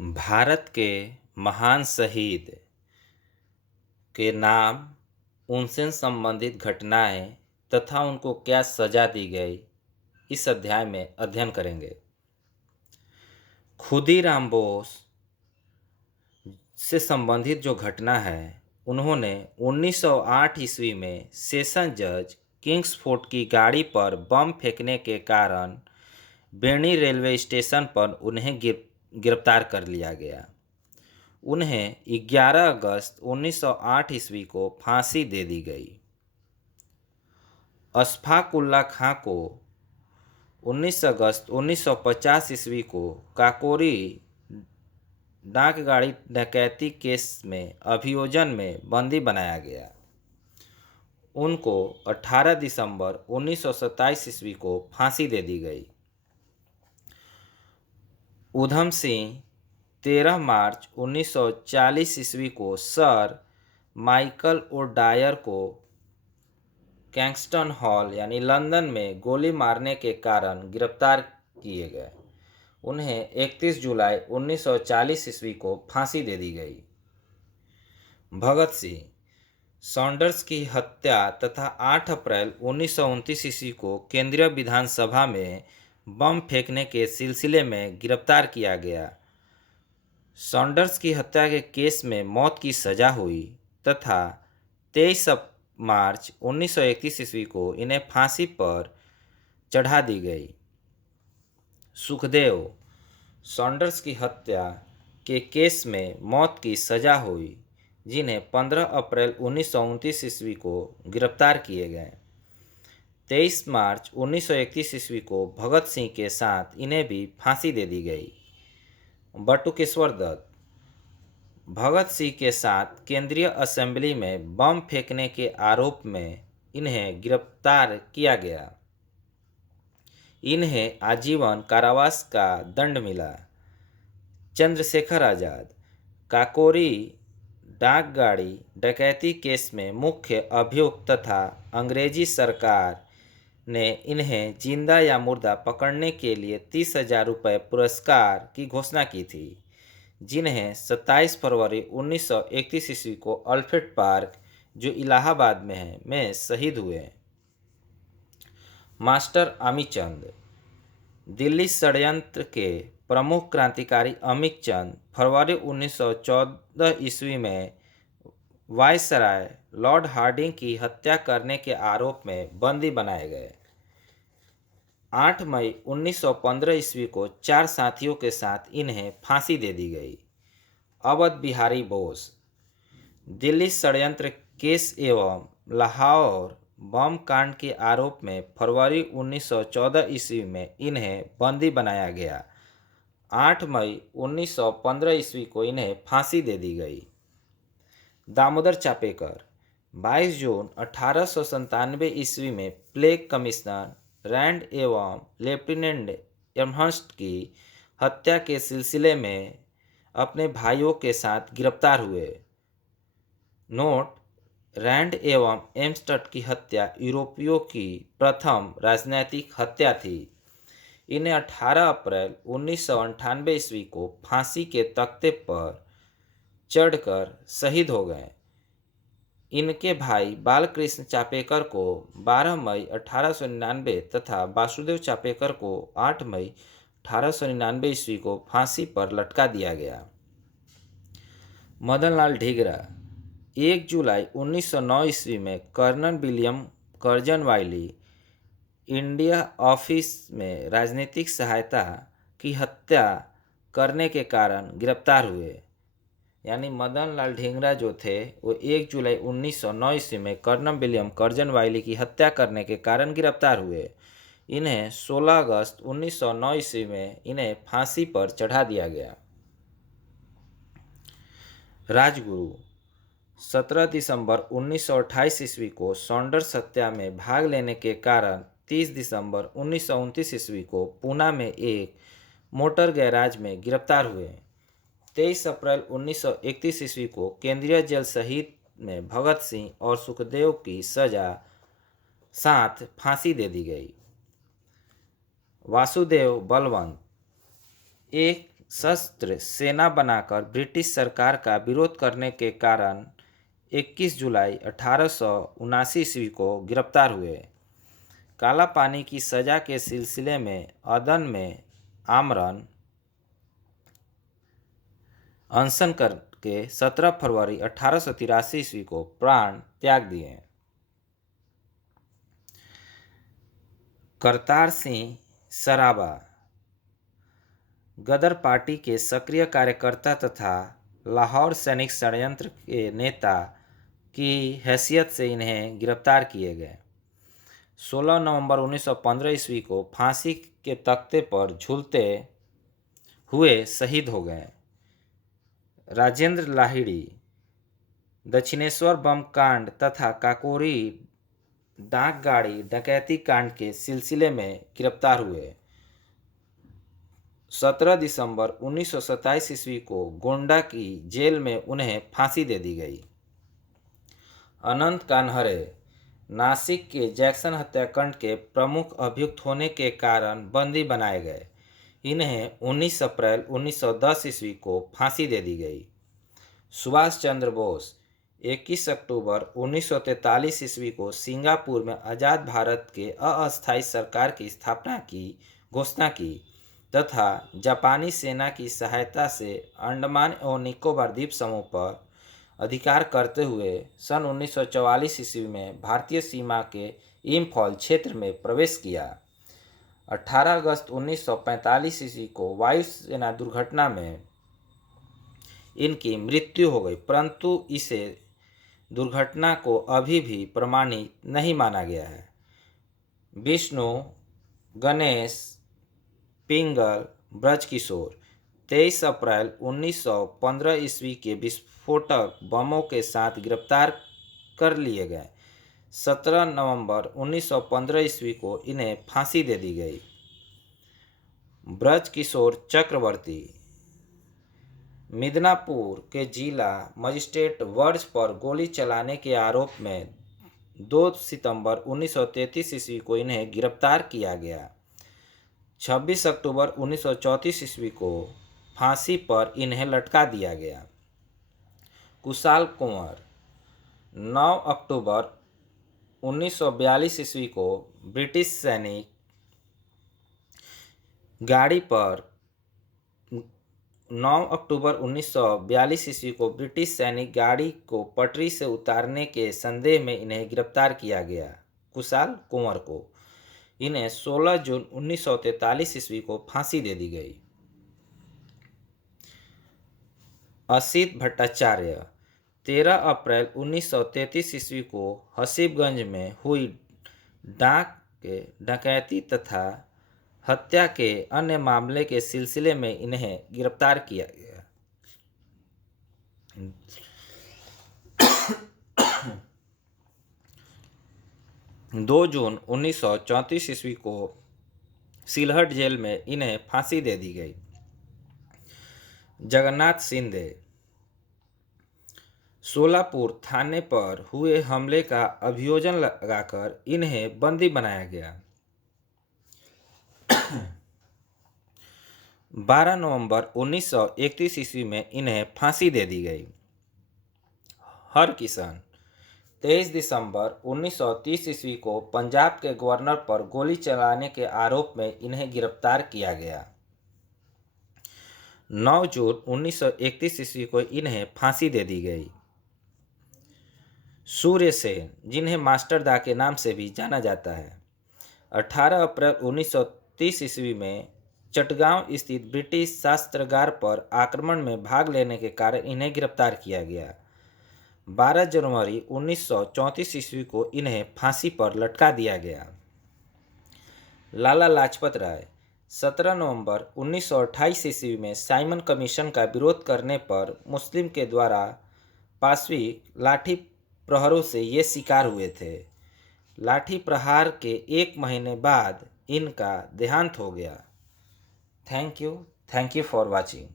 भारत के महान शहीद के नाम, उनसे संबंधित घटनाएं तथा उनको क्या सजा दी गई, इस अध्याय में अध्ययन करेंगे। खुदीराम बोस से संबंधित जो घटना है, उन्होंने 1908 ईस्वी में सेशन जज किंग्सफोर्ड की गाड़ी पर बम फेंकने के कारण बेनी रेलवे स्टेशन पर उन्हें गिरफ्तार कर लिया गया। उन्हें 11 अगस्त 1908 ईस्वी को फांसी दे दी गई। अशफाक उल्लाह खां को 19 अगस्त 1950 ईस्वी को काकोरी डाकगाड़ी डकैती केस में अभियोजन में बंदी बनाया गया। उनको 18 दिसंबर 1927 ईस्वी को फांसी दे दी गई। ऊधम सिंह 13 मार्च 1940 ईस्वी को सर माइकल ओडायर को कैंगस्टन हॉल यानी लंदन में गोली मारने के कारण गिरफ्तार किए गए। उन्हें 31 जुलाई 1940 ईस्वी को फांसी दे दी गई। भगत सिंह सॉन्डर्स की हत्या तथा 8 अप्रैल 1929 ईस्वी को केंद्रीय विधानसभा में बम फेंकने के सिलसिले में गिरफ्तार किया गया। सॉन्डर्स की हत्या के केस में मौत की सजा हुई तथा 23 मार्च 1931 ईस्वी को इन्हें फांसी पर चढ़ा दी गई। सुखदेव सॉन्डर्स की हत्या के केस में मौत की सजा हुई, जिन्हें 15 अप्रैल 1929 ईस्वी को गिरफ्तार किए गए। 23 मार्च 1931 ईस्वी को भगत सिंह के साथ इन्हें भी फांसी दे दी गई। बटुकेश्वर दत्त भगत सिंह के साथ केंद्रीय असेंबली में बम फेंकने के आरोप में इन्हें गिरफ्तार किया गया। इन्हें आजीवन कारावास का दंड मिला। चंद्रशेखर आज़ाद काकोरी डाकगाड़ी डकैती केस में मुख्य अभियुक्त तथा अंग्रेजी सरकार ने इन्हें जिंदा या मुर्दा पकड़ने के लिए 30,000 रुपये पुरस्कार की घोषणा की थी, जिन्हें 27 फरवरी 1931 ईस्वी को अल्फ्रेड पार्क, जो इलाहाबाद में है, में शहीद हुए। मास्टर अमीचंद दिल्ली षड्यंत्र के प्रमुख क्रांतिकारी अमीचंद फरवरी 1914 ईस्वी में वायसराय लॉर्ड हार्डिंग की हत्या करने के आरोप में बंदी बनाए गए। 8 मई 1915 ईस्वी को 4 साथियों के साथ इन्हें फांसी दे दी गई। अवध बिहारी बोस दिल्ली षड्यंत्र केस एवं लाहौर बम कांड के आरोप में फरवरी 1914 ईस्वी में इन्हें बंदी बनाया गया। 8 मई 1915 ईस्वी को इन्हें फांसी दे दी गई। दामोदर चापेकर 22 जून 1897 ईस्वी में प्लेग कमिश्नर रैंड एवं लेफ्टिनेंट एमहर्स्ट की हत्या के सिलसिले में अपने भाइयों के साथ गिरफ्तार हुए। नोट: रैंड एवं एम्स्टर्ट की हत्या यूरोपियों की प्रथम राजनैतिक हत्या थी। इन्हें 18 अप्रैल 1998 ईस्वी को फांसी के तख्ते पर चढ़कर शहीद हो गए। इनके भाई बालकृष्ण चापेकर को 12 मई 1899 तथा वासुदेव चापेकर को 8 मई 1899 ईस्वी को फांसी पर लटका दिया गया। मदनलाल ढींगरा 1 जुलाई 1909 ईस्वी में कर्नल विलियम कर्जनवाइली इंडिया ऑफिस में राजनीतिक सहायता की हत्या करने के कारण गिरफ्तार हुए। यानी मदन लाल ढींगरा जो थे वो 1 जुलाई 1909 ईस्वी में कर्नल विलियम कर्जनवाइली की हत्या करने के कारण गिरफ्तार हुए। इन्हें 16 अगस्त 1909 ईस्वी में इन्हें फांसी पर चढ़ा दिया गया। राजगुरु 17 दिसंबर 1928 ईस्वी को सॉन्डर्स हत्या में भाग लेने के कारण 30 दिसंबर 1929 ईस्वी को पूना में एक मोटर गैराज में गिरफ्तार हुए। 23 अप्रैल 1931 ईस्वी को केंद्रीय जेल शहीद में भगत सिंह और सुखदेव की सजा साथ फांसी दे दी गई। वासुदेव बलवंत 1 सशस्त्र सेना बनाकर ब्रिटिश सरकार का विरोध करने के कारण 21 जुलाई 1879 ईस्वी को गिरफ्तार हुए। काला पानी की सजा के सिलसिले में अदन में आमरण अनशन करके 17 फरवरी 1883 ईस्वी को प्राण त्याग दिए। करतार सिंह सराबा गदर पार्टी के सक्रिय कार्यकर्ता तथा लाहौर सैनिक षड्यंत्र के नेता की हैसियत से इन्हें गिरफ्तार किए गए। 16 नवंबर 1915 ईस्वी को फांसी के तख्ते पर झूलते हुए शहीद हो गए। राजेंद्र लाहिड़ी दक्षिणेश्वर बम कांड तथा काकोरी डाक गाड़ी डकैती कांड के सिलसिले में गिरफ्तार हुए। 17 दिसंबर 1927 ईस्वी को गोंडा की जेल में उन्हें फांसी दे दी गई। अनंत कान्हरे नासिक के जैक्सन हत्याकांड के प्रमुख अभियुक्त होने के कारण बंदी बनाए गए। इन्हें 19 अप्रैल 1910 ईस्वी को फांसी दे दी गई। सुभाष चंद्र बोस 21 अक्टूबर 1943 ईस्वी को सिंगापुर में आज़ाद भारत के अस्थायी सरकार की स्थापना की घोषणा की तथा जापानी सेना की सहायता से अंडमान एवं निकोबार द्वीप समूह पर अधिकार करते हुए सन 1944 ईस्वी में भारतीय सीमा के इम्फॉल क्षेत्र में प्रवेश किया। 18 अगस्त 1945 ईस्वी को वायुसेना दुर्घटना में इनकी मृत्यु हो गई, परंतु इसे दुर्घटना को अभी भी प्रमाणित नहीं माना गया है। विष्णु गणेश पिंगल ब्रजकिशोर 23 अप्रैल 1915 ईस्वी के विस्फोटक बमों के साथ गिरफ्तार कर लिए गए। 17 नवंबर 1915 ईस्वी को इन्हें फांसी दे दी गई। ब्रजकिशोर चक्रवर्ती मिदनापुर के जिला मजिस्ट्रेट वर्ष पर गोली चलाने के आरोप में 2 सितंबर 1933 ईस्वी को इन्हें गिरफ्तार किया गया। 26 अक्टूबर 1934 ईस्वी को फांसी पर इन्हें लटका दिया गया। कुशाल कुंवर 9 अक्टूबर 1942 ईस्वी को ब्रिटिश सैनिक गाड़ी पर 9 अक्टूबर 1942 ईस्वी को ब्रिटिश सैनिक गाड़ी को पटरी से उतारने के संदेह में इन्हें गिरफ्तार किया गया। कुशाल कुंवर को इन्हें 16 जून 1943 ईस्वी को फांसी दे दी गई। असित भट्टाचार्य 13 अप्रैल 1933 ईस्वी को हसीबगंज में हुई डकैती तथा हत्या के अन्य मामले के सिलसिले में इन्हें गिरफ्तार किया गया। 2 जून 1934 ईस्वी को सिलहट जेल में इन्हें फांसी दे दी गई। जगन्नाथ शिंदे सोलापुर थाने पर हुए हमले का अभियोजन लगाकर इन्हें बंदी बनाया गया। 12 नवंबर 1931 ईस्वी में इन्हें फांसी दे दी गई। हरकिशन 23 दिसंबर 1930 ईस्वी को पंजाब के गवर्नर पर गोली चलाने के आरोप में इन्हें गिरफ्तार किया गया। 9 जून 1931 ईस्वी को इन्हें फांसी दे दी गई। सूर्य सेन जिन्हें मास्टर दा के नाम से भी जाना जाता है, 18 अप्रैल 1930 ईस्वी में चटगांव स्थित ब्रिटिश शस्त्रागार पर आक्रमण में भाग लेने के कारण इन्हें गिरफ्तार किया गया। 12 जनवरी 1934 ईस्वी को इन्हें फांसी पर लटका दिया गया। लाला लाजपत राय 17 नवंबर 1928 ईस्वी में साइमन कमीशन का विरोध करने पर मुस्लिम के द्वारा पाशविक लाठी प्रहारों से ये शिकार हुए थे। लाठी प्रहार के 1 महीने बाद इनका देहांत हो गया। Thank you for watching.